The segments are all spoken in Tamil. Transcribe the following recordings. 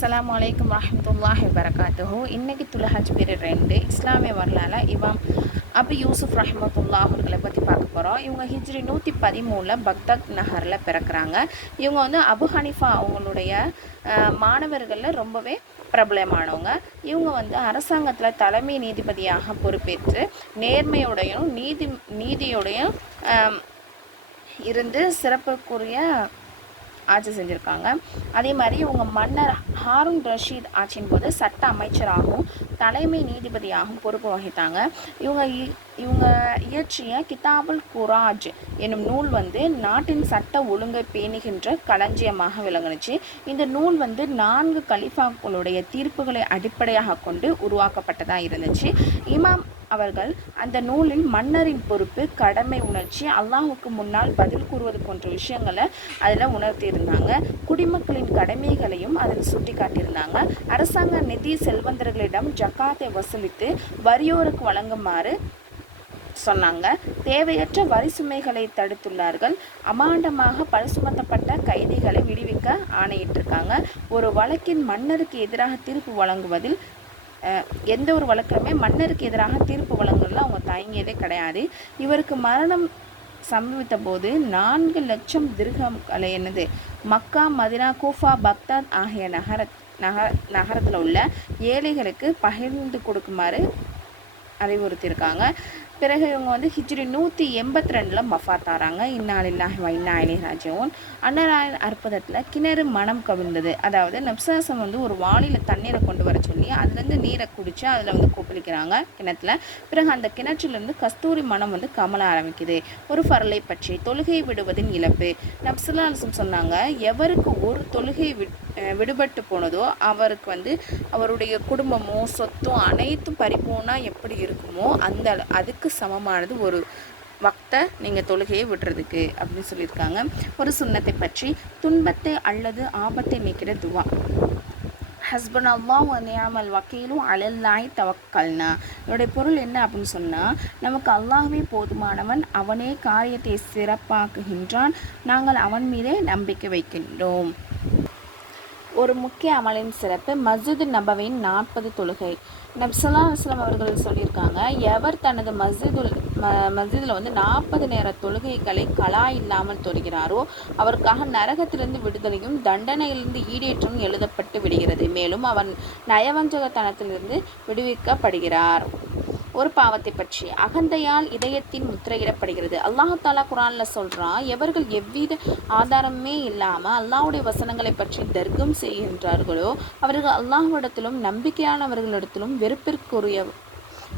அஸ்ஸலாமு அலைக்கும் வரஹ்மத்துல்லாஹி வபரகாத்துஹு. இன்றைக்கி துல்ஹஜ் பீரியட் 2 இஸ்லாமிய வரலாறு இமாம் அபு யூசுஃப் ரஹ்மத்துல்லாஹ் அவர்களை பற்றி பார்க்க போகிறோம். இவங்க ஹிஜ்ரி 113 பக்தாத் நகரில் பிறக்கிறாங்க. இவங்க வந்து அபு ஹனிஃபா அவங்களுடைய மாணவர்களில் ரொம்பவே பிரபலமானவங்க. இவங்க வந்து அரசாங்கத்தில் தலைமை நீதிபதியாக பொறுப்பேற்று நேர்மையோடையும் நீதியோடையும் இருந்து சிறப்புக்குரிய ஆட்சி செஞ்சுருக்காங்க. அதே மாதிரி இவங்க மன்னர் ஹாரூன் ரஷீத் ஆட்சியின் போது சட்ட அமைச்சராகவும் தலைமை நீதிபதியாகவும் பொறுப்பு வகித்தாங்க. இவங்க இயற்றிய கிதாபுல் குராஜ் என்னும் நூல் வந்து நாட்டின் சட்ட ஒழுங்கை பேணுகின்ற களஞ்சியமாக விளங்குனுச்சு. இந்த நூல் வந்து 4 கலீஃபாக்களுடைய தீர்ப்புகளை அடிப்படையாக கொண்டு உருவாக்கப்பட்டதாக இருந்துச்சு. இமாம் அவர்கள் அந்த நூலில் மன்னரின் பொறுப்பு, கடமை உணர்ச்சி, அல்லாஹுக்கு முன்னால் பதில் கூறுவது போன்ற விஷயங்களை அதில் உணர்த்தியிருந்தாங்க. குடிமக்களின் கடமைகளையும் அதில் சுட்டி காட்டியிருந்தாங்க. அரசாங்க நிதி செல்வந்தர்களிடம் ஜக்காத்தை வசூலித்து வறியோருக்கு வழங்குமாறு சொன்னாங்க. தேவையற்ற வரி சுமைகளை தடுத்துள்ளார்கள். அமாண்டமாக பரிசுமத்தப்பட்ட கைதிகளை விடுவிக்க ஆணையிட்டிருக்காங்க. ஒரு வழக்கின் மன்னருக்கு எதிராக தீர்ப்பு வழங்குவதில் எந்த ஒரு வழக்கிலுமே மன்னருக்கு எதிராக தீர்ப்பு வழங்குறதுல அவங்க தயங்கியதே கிடையாது. இவருக்கு மரணம் சம்பவித்த போது 4 லட்சம் திர்ஹம்களை மக்கா, மதினா, கூஃபா, பக்தாத் ஆகிய நகரத்தில் உள்ள ஏழைகளுக்கு பகிர்ந்து கொடுக்குமாறு அறிவுறுத்தியிருக்காங்க. பிறகு இவங்க வந்து ஹிஜ்ரி 182 மஃபாத் ஆகிறாங்க. இன்னா லில்லாஹி வ இன்னா இலைஹி ராஜிஊன். அன்னராயன் அற்புதத்தில் கிணறு மனம் கவிழ்ந்தது. அதாவது நப்சாசம் வந்து ஒரு வாளியில் தண்ணீரை கொண்டு வர சொல்லி அதுலேருந்து நீரை குடித்து அதில் வந்து கொப்பளிக்கிறாங்க கிணத்துல. பிறகு அந்த கிணற்றிலிருந்து கஸ்தூரி மனம் வந்து கமல ஆரம்பிக்குது. ஒரு ஃபர்லை பற்றி தொழுகை விடுவதின் இழப்பு. நப்சுல்லாசம் சொன்னாங்க, எவருக்கு ஒரு தொழுகை விடுபட்டு போனதோ அவருக்கு வந்து அவருடைய குடும்பமோ சொத்தும் அனைத்தும் பறிபோனா எப்படி இருக்குமோ அதுக்கு சமமானது ஒரு வக்தை நீங்கள் தொழுகையை விடுறதுக்கு அப்படின்னு சொல்லியிருக்காங்க. ஒரு சுன்னத்தை பற்றி துன்பத்தை அல்லது ஆபத்தை நீக்கிற துவா. ஹஸ்பனல்லாஹு வ நிஅமல் வக்கீலு அலல்லாஹி தவக்கல்னா. இதோடைய பொருள் என்ன அப்படின்னு சொன்னால், நமக்கு அல்லாஹ்வே போதுமானவன், அவனே காரியத்தை சிறப்பாக்குகின்றான், நாங்கள் அவன் மீதே நம்பிக்கை வைக்கின்றோம். ஒரு முக்கிய அமலின் சிறப்பு மஸ்ஜித் நபவியின் 40 தொழுகை. நபிஸல்லல்லாஹு அலைஹி வஸல்லம் அவர்கள் சொல்லியிருக்காங்க, எவர் தனது மஸ்ஜிதில் வந்து 40 நேர தொழுகைகளை கலா இல்லாமல் தொழுகிறாரோ அவருக்காக நரகத்திலிருந்து விடுதலையும் தண்டனையிலிருந்து ஈடேற்றமும் எழுதப்பட்டு விடுகிறது. மேலும் அவன் நயவஞ்சகத்தனத்திலிருந்து விடுவிக்கப்படுகிறார். ஒரு பாவத்தை பற்றி அகந்தையால் இதயத்தின் முத்திரையிடப்படுகிறது. அல்லாஹு தாலா குரானில் சொல்கிறான், எவர்கள் எவ்வித ஆதாரமே இல்லாமல் அல்லாஹுடைய வசனங்களை பற்றி தர்க்கம் செய்கின்றார்களோ அவர்கள் அல்லாஹ்விடத்திலும் நம்பிக்கையானவர்களிடத்திலும்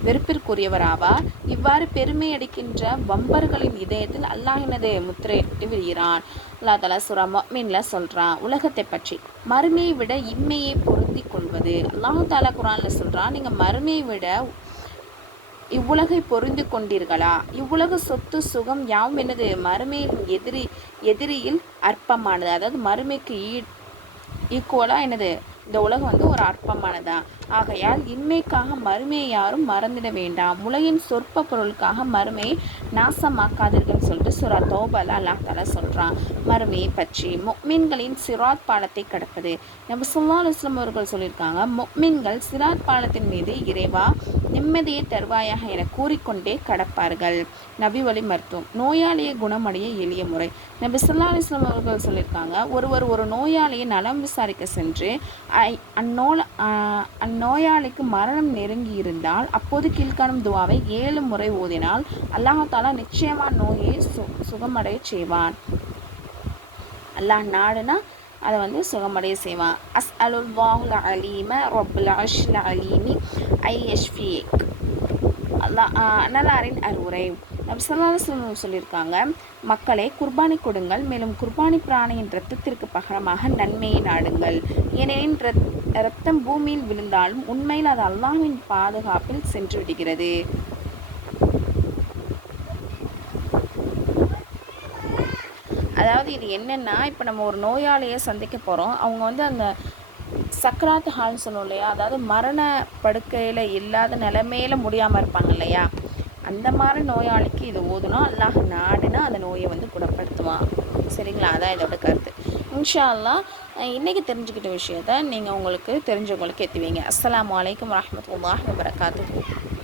வெறுப்பிற்குரியவராவார். இவ்வாறு பெருமை அடிக்கின்ற வம்பர்களின் இதயத்தில் அல்லாஹினது முத்திரையிட்டு விடுகிறான். அல்லா தாலா சூரா முஃமின்ல சொல்கிறான். உலகத்தை பற்றி மறுமையை விட இம்மையை பொருத்தி கொள்வது. அல்லாஹு தாலா குரானில் சொல்கிறான், நீங்கள் மறுமையை விட இவ்வுலகை பொருந்து கொண்டீர்களா? இவ்வுலக சொத்து சுகம் யாவும் மறுமையின் எதிரியில் அற்பமானது. அதாவது மறுமைக்கு ஈக்குவலாக இந்த உலகம் வந்து ஒரு அற்பமானதா. ஆகையால் இன்மைக்காக மறுமையை யாரும் மறந்துட வேண்டாம். உலகின் சொற்ப பொருளுக்காக மறுமையை நாசமாக்காதீர்கள்னு சொல்லிட்டு சூரா தௌபால அல்லாஹ் தஆலா சொல்கிறான். மறுமையை பற்றி முஃமின்களின் சிராத் பாலத்தை கடப்பது. நபி ஸல்லல்லாஹு அலைஹி வஸல்லம் அவர்கள் சொல்லியிருக்காங்க, முஃமின்கள் சிராத் பாலத்தின் மீது இறைவா நிம்மதியை தருவாயாக என கூறிக்கொண்டே கடப்பார்கள். நபி வழி மருத்துவம். நோயாளியை குணமடைய எளிய முறை. நபி ஸல்லல்லாஹு அலைஹி வஸல்லம் அவர்கள் சொல்லியிருக்காங்க, ஒருவர் ஒரு நோயாளியை நலம் விசாரிக்க சென்று அந்நோயாளிக்கு மரணம் நெருங்கி இருந்தால் அப்போது கீழ்காணும் துவாவை 7 முறை ஓதினால் அல்லாஹ் தாலா நிச்சயமாக நோயை சுகமடைய செய்வான். அல்லாஹ் நாடுனா அதை வந்து சுகமடைய செய்வான். அஸ்அலுல்லாஹுல் அலீம ரப்புல் அர்ஷில் அலீமி ஐ யஷ்ஃபிக். அன்னலாரின் அறிவுரை. நபி ஸல்லல்லாஹு அலைஹி வஸல்லம் சொல்லியிருக்காங்க, மக்களே குர்பானி கொடுங்கள், மேலும் குர்பானி பிராணியின் இரத்தத்திற்கு பகரமாக நன்மையை நாடுங்கள். ஏனெனில் இரத்தம் பூமியில் விழுந்தாலும் உண்மையில் அது அல்லாஹ்வின் பாதுகாப்பில் சென்று விடுகிறது. அதாவது இது என்னென்னா, இப்போ நம்ம ஒரு நோயாளியை சந்திக்க போகிறோம். அவங்க வந்து அந்த சக்ராத் ஹால்னு சொல்லுவோம் இல்லையா, அதாவது மரண படுக்கையில் இல்லாத நிலைமையில் முடியாமல் இருப்பாங்க இல்லையா, அந்த மாதிரி நோயாளிக்கு இது ஓதுனா அல்லாஹ் நாடுனா அந்த நோயை வந்து குணப்படுத்துவான். சரிங்களா, அதான் இதோட கருத்து. இன்ஷா அல்லாஹ் இன்றைக்கி தெரிஞ்சுக்கிட்ட விஷயத்த நீங்கள் உங்களுக்கு தெரிஞ்சவங்களுக்கு எத்துவீங்க. அஸ்ஸலாமு அலைக்கும் வரஹ்மத்துல்லாஹி வபரகாத்துஹு.